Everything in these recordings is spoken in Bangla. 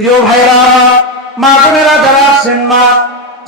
প্রিয় ভাইরা মা বোনেরা যারা আসছেন মা,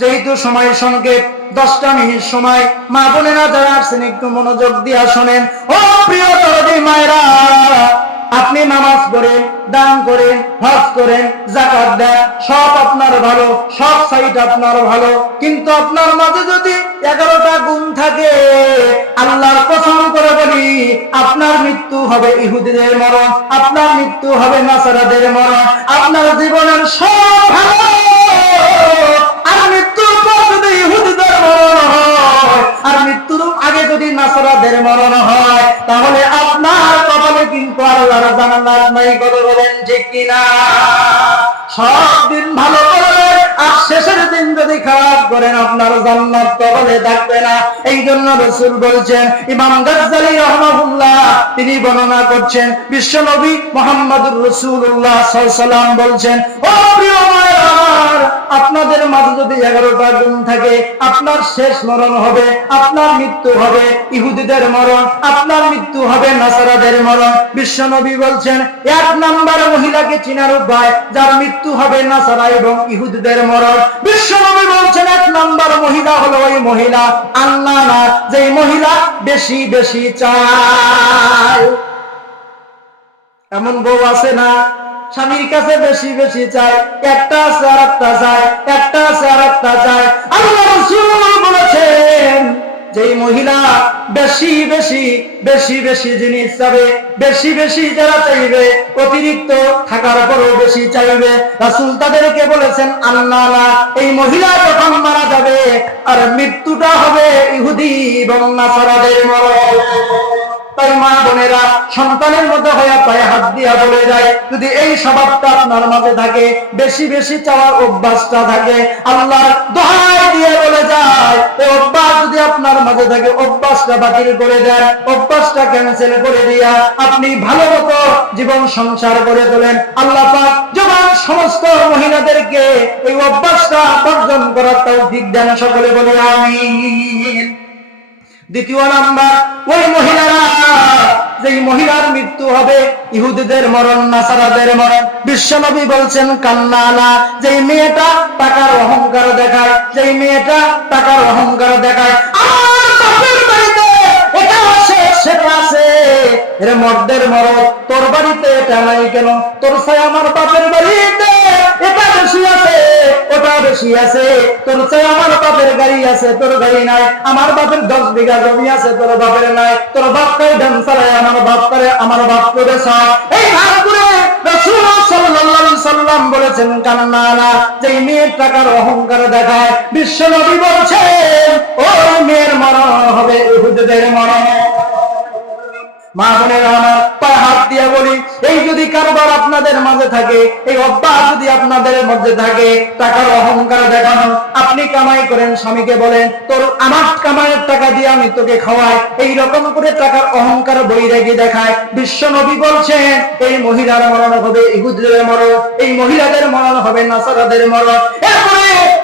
যেহেতু সময় সংকেত, দশটা মিনিট সময়, মা বোনেরা যারা আসছেন একটু মনোযোগ দিয়া শোনেন। ও প্রিয় তরদি মায়েরা, আপনি নামাজ পড়েন, দান করেন, হজ করেন জাকাত দেন, সব আপনার ভালো, সব সাইড আপনার ভালো। কিন্তু আপনার মাঝে যদি এগারোটা গুণ থাকে বলি আপনার মৃত্যু হবে ইহুদিদের মরণ, আপনার মৃত্যু হবে নাসারাদের মরণ, আপনার জীবনের সব আর মৃত্যুর পর যদি ইহুদিদের মরণ হয়, আর মৃত্যুর আগে যদি নাসারাদের মরণ হয়, তাহলে আপনার কপালে কিন্তু আল্লাহর বলেন ঠিক কিনা? সব দিন ভালো শেষের দিন যদি খারাপ করেন, আপনার জান্নাত কপালে থাকবে না। এই জন্য রসুল বলছেন, ইমাম গাজ্জালি রহমাহুল্লাহ, তিনি বর্ণনা করছেন, বিশ্ব নবী মোহাম্মদুর রসুল্লাহ সাল্লাম বলছেন, ও আপনাদের মাঝে যদি এগারোটা গুণ থাকে, আপনার শেষ মরণ হবে, আপনার মৃত্যু হবে, ইহুদিদের মরণ, আপনার মৃত্যু হবে, নাসারাদের মরণ। বিশ্ব নবী বলছেন, এক নাম্বার মহিলাকে চিনার উপায়, যার মৃত্যু হবে নাসারা এবং ইহুদিদের মরণ। বিশ্ব নবী বলছেন, এক নাম্বার মহিলা হলো ওই মহিলা। আল্লাহ না যে মহিলা বেশি বেশি চায়। এমন বউ আছে না, স্বামীর কাছে বেশি বেশি চায়। একটা আছে আর একটা চায়, একটা আছে আর একটা চায়। আল্লাহ বলেছেন যে মহিলা বেশি বেশি বেশি বেশি জিনিস চাবে, বেশি বেশি যারা চাইবে, অতিরিক্ত থাকার পরও বেশি চাইবে। রাসুল তাদেরকে বলেছেন আল্লাহ এই মহিলা যখন মারা যাবে, আর মৃত্যুটা হবে ইহুদি এবং নাসারাদের মরণ। তাই মা বোনেরা সন্তানের মতো হয়ে পায়ে হাত দিয়া বলে যায়, যদি এই স্বভাবটা আপনার মাঝে থাকে, বেশি বেশি চাওয়ার অভ্যাসটা থাকে, আল্লাহ দোহাই দিয়ে বলে যায় এই অভ্যাস যদি আপনার মাঝে থাকে, অভ্যাসটা বাতিল করে দেন, অভ্যাসটা ক্যান্সেল করে দিয়া আপনি ভালো মতো জীবন সংসার করে তোলেন। আল্লাহ পাক যখন সমস্ত মহিলাদেরকে এই অভ্যাসটা বর্জন করার তৌফিক দেন সকলে বলে, আমিন। দ্বিতীয় নাম্বার, ওই মহিলারা, যেই মহিলার মৃত্যু হবে, ইহুদিদের মরণ, নাসারাদের মরণ। বিশ্বনবী বলছেন কান্নানা যেই মেয়েটা টাকার অহংকার দেখায়, যেই মেয়েটা টাকার অহংকার দেখায় মর্দের মরদ তোর বাড়িতে এটা নাই কেন? তোর চাই আমার বাপের বাড়িতে ওটা বেশি আছে। তোর চাই আমার বাপের গাড়ি আছে, তোর গাড়ি নাই। আমার বাপের দশ বিঘা জমি আছে, তোর বাপের নাই। তোর বাপ করে ধান চালায় আমার বাপ করে, আমার বাপ করে এই অহংকার দেখায় বিশ্ব মেয়ের হবে মা বলি, এই যদি কারবার আপনাদের মাঝে থাকে, এই অভ্যাস যদি আপনাদের মধ্যে থাকে, টাকার অহংকার দেখানো, আপনি কামাই করেন, স্বামীকে বলেন, তোর আমার টাকা দিয়ে আমি তোকে এই রকম করে টাকার অহংকার বই রেখে দেখায়। বিশ্ব নবী বলছেন, এই মহিলার মরণ হবে মরণ, এই মহিলাদের মরণ হবে নাসারাদের মরণ। এরপরে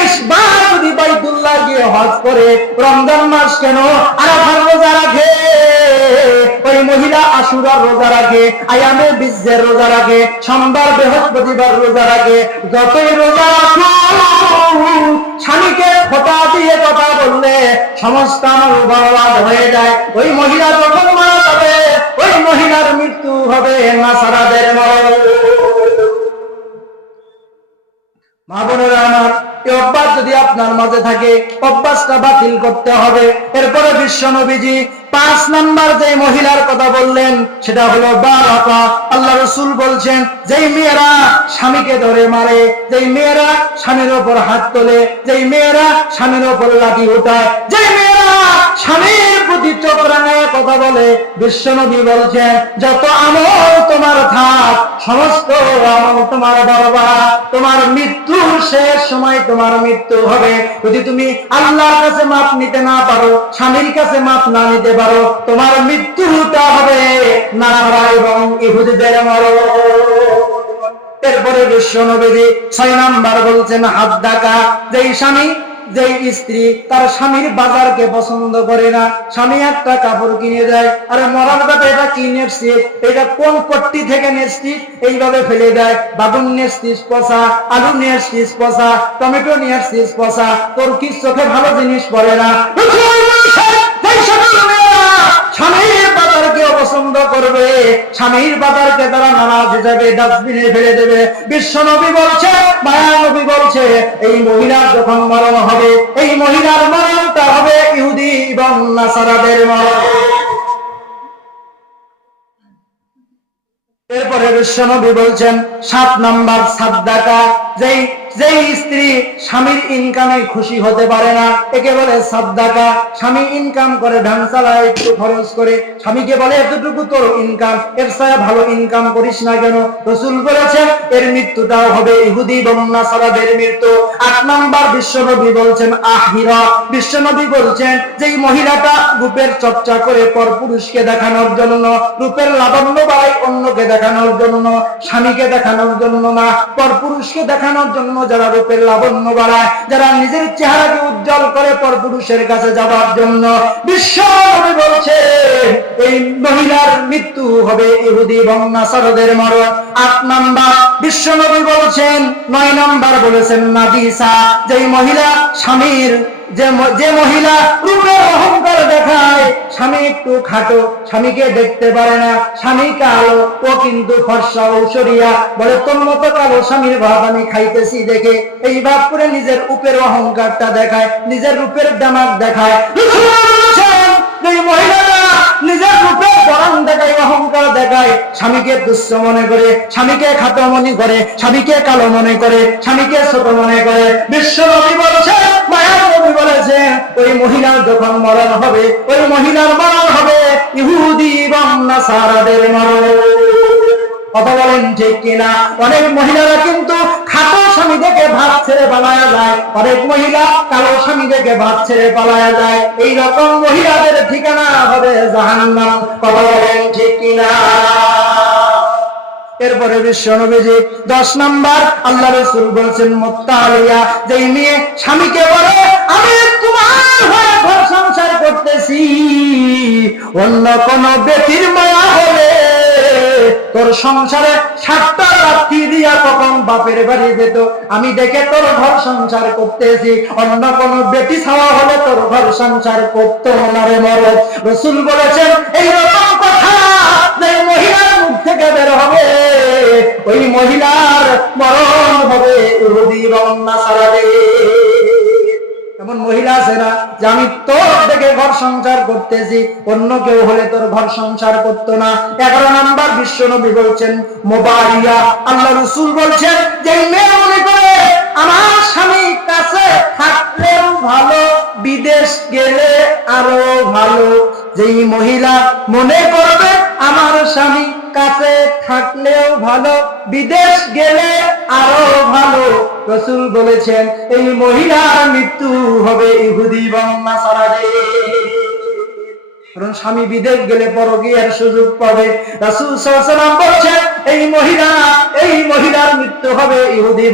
বিশ বার যদি গিয়ে হজ করে, রমজান মাস কেন? রোজা রাখে ওই মহিলা আশুরার রোজা রাখে আয়ামে রোজা রাখে সোমবার, বৃহস্পতিবার রোজা রাখে যতই রোজা স্বামীকে দিয়ে কথা বললে সমস্ত বরবাদ হয়ে যায়। ওই মহিলা যখন মারা যাবে, ওই মহিলার মৃত্যু হবে নাসারাদের মরণ। মা বোনেরা আমার অভ্যাস যদি আপনার মাঝে থাকে, অভ্যাসটা বাতিল করতে হবে। এরপরে বিশ্ব নবীজি পাঁচ নাম্বার যে মহিলার কথা বললেন, সেটা হলো বারাকা। আল্লাহ রসুল বলছেন, যেই মেয়েরা স্বামীকে ধরে মারে, যেই মেয়েরা স্বামীর ওপর হাত তোলে, যেই মেয়েরা স্বামীর ওপর লাঠি উঠায়, যেই মেয়েরা স্বামীর প্রতি চোখ কথা বলে বিশ্বনবী বলছেন, যত আমল তোমার থাক, সমস্ত আমল তোমার বরবাদ। তোমার মৃত্যুর শেষ সময় তোমার মৃত্যু হবে। যদি তুমি আল্লাহর কাছে মাপ নিতে না পারো, স্বামীর কাছে মাপ না নিতে পারো, তোমার মৃত্যুটা হবে নারা এবং ইহুদিদের মরো এরপরে বিশ্ব নবীজি ছয় নাম্বার বলছেন, হাত ডাকা যে স্বামী যেই স্ত্রী তার স্বামীর বাজারকে পছন্দ করে না স্বামী একটা কাপড় কিনে দেয় আরে মরার কথা এটা কি নেসছিস এটা কোন পট্টি থেকে নেসছিস এইভাবে ফেলে দেয় বাগুন নেসছিস পচা আলু নেসছিস পচা টমেটো নিয়েছিস পচা তোর কি চোখে ভালো জিনিস পড়ে না? যেই অপছন্দ করবে, স্বামীর বাজারকে তারা নারাজ হিসাবে ডাস্টবিনে ফেলে দেবে। বিশ্ব নবী বলছে মায়া নবী বলছে, এই মহিলার যখন মরণ হবে, এই মহিলার মরণটা হবে ইহুদি এবং নাসারাদের মরণ। এরপরে বিশ্বনবী বলছেন, সাত নাম্বার সাদ্দাকা, যেই যেই স্ত্রী স্বামীর ইনকামে খুশি হতে পারে না, একে বলে সাদ্দাকা। স্বামী ইনকাম করে ধান চালায় একটু খরচ করে। স্বামীকে বলে, এতটুকু তোর ইনকাম এর ছায়া ভালো ইনকাম করিস না কেন? রসুল বলেছেন, এর মৃত্যুটাও হবে ইহুদি এবং নাসারাদের মৃত্যু। আট নাম্বার বিশ্বনবী বলছেন আহিরা বিশ্বনবী বলছেন, যেই মহিলাটা রূপের চর্চা করে পর পুরুষকে দেখানোর জন্য, রূপের লাবণ্য বাড়াই অন্যকে দেখানোর জন্য, স্বামীকে দেখানোর জন্য না, পর পুরুষকে দেখানোর জন্য যারা রূপের লাবণ্য বাড়ায়, যারা নিজের চেহারাকে উজ্জ্বল করে পর পুরুষের কাছে যাওয়ার জন্য বিশ্বভাবে বলছে, এই মহিলার মৃত্যু হবে ইহুদি এবং নাসারদের মরণ। আট নাম্বার বিশ্বনবী বলছেন, নয় নাম্বার বলেছেন নাদিসা যে মহিলা স্বামীর যে মহিলা রূপের অহংকার দেখায়, স্বামী একটু খাটো, স্বামীকে দেখতে পারে না। স্বামী কালো, ও কিন্তু ফর্সা ঔষরিয়া বলে, তোর মতো কালো স্বামীর ভাব আমি খাইতেছি দেখে। এই ভাব করে নিজের উপের অহংকারটা দেখায়, নিজের রূপের দামাক দেখায়। মহিলারা নিজের রূপে পরাণ দেখায়, অহংকার দেখায়, স্বামীকে তুচ্ছ মনে করে, স্বামীকে খাটো মনে করে, স্বামীকে কালো মনে করে, স্বামীকে ছোট মনে করে। বিশ্ব বলছে মায়ানবী বলেছে, ওই মহিলার যখন মরণ হবে, ওই মহিলার মরণ হবে, ইহুদি এবং নাসারাদের মরণ। কথা বলেন ঠিক কিনা? অনেক মহিলারা কিন্তু খাটো স্বামী দেখে ভাত ছেড়ে পালায়া যায়। অনেক মহিলা কালো স্বামী দেখে ভাত ছেড়ে পালায়া যায়। এই রকম মহিলাদের ঠিকানা হবে জাহান্নাম। কথা বলেন ঠিক কিনা? এরপরে বিশ্ব নবীজি দশ নাম্বার আল্লাহ রসুল বলছেন, মোত্তালিয়া, যেই মেয়ে স্বামীকে বলে, আমি তোমার হয়ে ঘর সংসার করতেছি। অন্য কোন ব্যক্তির মায়া হলে তোর সংসারে সাতটা রাত্রি দিয়া কখন বাপের বাড়ি যেত? আমি দেখে তোর ঘর সংসার করতেছি। অন্য কোন বেটি ছাওয়া হলে তোর ঘর সংসার করতো না রে মরদ। রসুল বলেছেন এইরকম কথা মহিলার মুখ থেকে বের হবে, ওই মহিলার মরণ হবে ইহুদি সারা নাসারাদের এমন মহিলা আছে না যে আমি তোর থেকে ঘর সংসার করতেছি, অন্য কেউ হলে তোর ঘর সংসার করতো না। এগারো নাম্বার বিশ্ব নবী বলছেন মোবাইয়া আল্লাহ রসুল বলছেন যে মেয়ে মনে করে আমার স্বামী কাছে থাকলেও ভালো, বিদেশ গেলে আরও ভালো। যেই মহিলা মনে করবে আমার স্বামী কাছে থাকলেও ভালো, বিদেশ গেলে আরও ভালো। রসুল বলেছেন, এই মহিলার মৃত্যু হবে ইহুদি এবং নাসারাদের। কারণ স্বামী বিদেশ গেলে পরকীয়ার সুযোগ পাবে। বলছেন, এই মহিলা, এই মহিলার মৃত্যু হবে ইহুদি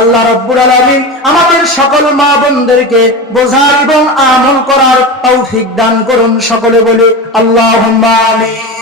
আল্লাহ আলামিন আমাদের সকল মা বোনদেরকে বোঝার এবং আমল করার তৌফিক দান করুন। সকলে বলি, আল্লাহুম্মা আমিন।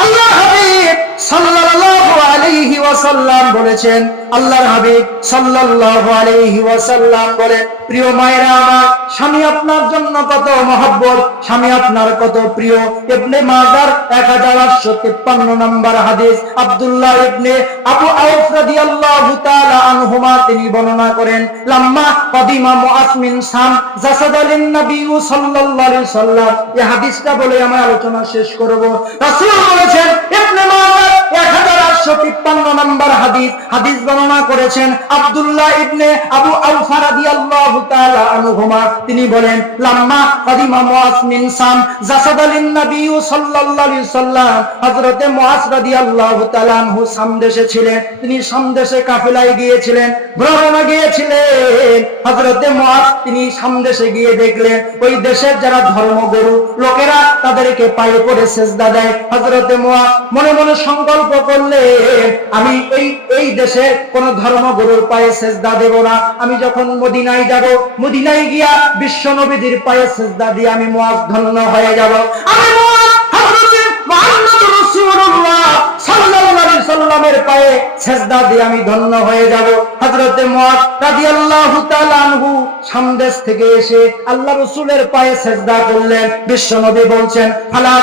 আল্লাহ হাবিব সাল্লাল্লাহু আলাইহি ওয়াসাল্লাম বলেছেন, আল্লাহর হাবিব সাল্লাল্লাহু আলাইহি ওয়াসাল্লাম বলেন, প্রিয় মায়েরা আমার, স্বামী আপনার জন্য কত মহব্বত, স্বামী আপনার কত প্রিয়। ইবনে মাজার 1853 নম্বর হাদিস, আব্দুল্লাহ ইবনে আবু আউফ রাদিয়াল্লাহু তাআলা আনহুমা তিনি বর্ণনা করেন, লাম্মা কদিমা মুআস মিন শাম জাসাদালিন নবী সাল্লাল্লাহু আলাইহি এই হাদিসটা বলে আমার আলোচনা শেষ করব। রাসূল বলেছেন, ইবনে মাজার 1000 চারশো তিপ্পান্ন নম্বর হাদিস। হাদিস বর্ণনা করেছেন আব্দুল্লাহ ইবনে আবু তিনি বলেন, লাম্মা মিন জাসাদালিন নবী সাল্লাল্লাহু আলাইহি সাল্লাম হযরতে রাদিয়াল্লাহু তাআলা আনহু ছিলেন। তিনি কাফেলায় গিয়েছিলেন, ভ্রমণে গিয়েছিলেন। হযরতে তিনি গিয়ে দেখলেন, ওই দেশের যারা ধর্মগুরু, লোকেরা তাদেরকে পায়ে পড়ে সেজদা দেয়। হযরতে মুআজ মনে মনে সংকল্প করলেন আমি এই এই দেশে কোন ধর্মগুরুর পায়ে সেজদা দেব না। আমি যখন মদিনায় যাব, মদিনায় গিয়া বিশ্ব নবীদের পায়ে সেজদা দিয়ে আমি মহাধন্য ধন্য হয়ে যাব। আমি পায়ে সেজদা দিয়ে আমি ধন্য হয়ে যাব। সামদেশ থেকে এসে আল্লাহ পায়ে সেজদা করলেন। বিশ্ব নবী বলছেন, ফালা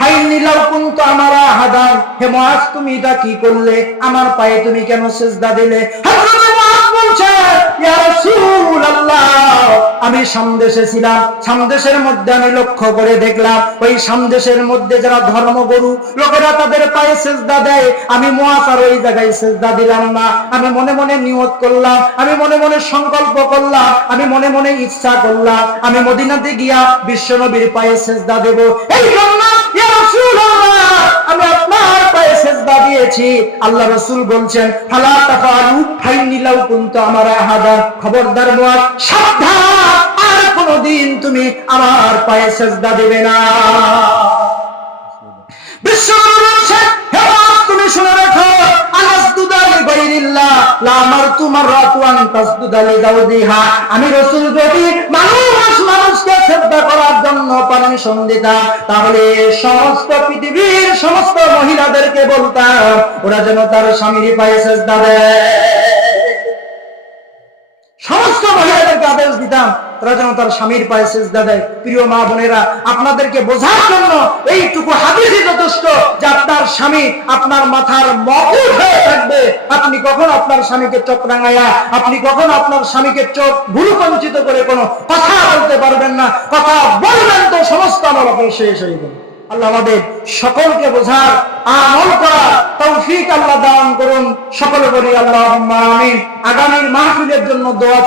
হাইনি লাউ কুনতু আমারা হাদান হে তুমি এটা কি করলে? আমার পায়ে তুমি কেন সেজদা দিলে? বলছেন, ইয়া আমি সামদেশে ছিলাম, সামদেশের মধ্যে আমি লক্ষ্য করে দেখলাম, ওই সামদেশের মধ্যে যারা ধর্মগুরু, লোকেরা তাদের পায়ে সেজদা দেয়। আমি মোয়াসার ওই জায়গায় সেজদা দিলাম না। আমি মনে মনে নিয়ত করলাম, আমি মনে মনে সংকল্প করলাম, আমি মনে মনে ইচ্ছা করলাম, আমি মদিনাতে গিয়া বিশ্ব নবীর পায়ে সেজদা দেব। এই জন্য আমি আপনার পায়ে সেজদা দিয়েছি। আল্লাহ রসুল বলছেন, ফালা তাফালু হাইনি লাউ কুনতু আমারা হাদা খবরদার মুয়াজ সাবধান! কোনদিন তুমি আমার পায়ে সেজদা দেবে না। আমি রাসূল যদি মানুষ মানুষকে সেজদা করার জন্য তাহলে সমস্ত পৃথিবীর সমস্ত মহিলাদেরকে বলতাম, ওরা যেন তার স্বামীর পায়ে সেজদা দেয়। সমস্ত মহিলাদেরকে আদেশ দিতাম তারা যেন তার স্বামীর পায়ে দেয়। প্রিয় মা বোনেরা, আপনাদেরকে বোঝার জন্য এইটুকু যথেষ্ট যে আপনার স্বামী আপনার মাথার হয়ে থাকবে। আপনি কখন আপনার স্বামীকে চোখ রাঙায়া, আপনি কখন আপনার স্বামীকে চোখ ভুল বঞ্চিত করে কোনো কথা বলতে পারবেন না। কথা বলবেন তো সমস্ত আমার শেষ হয়ে যাবে। আল্লাহ আমাদের সকলকে বোঝার, আমল করার তৌফিক আল্লাহ দান করুন। সকলে বলি আল্লাহ আমিন। আগামীর মাহফিলের জন্য দোয়া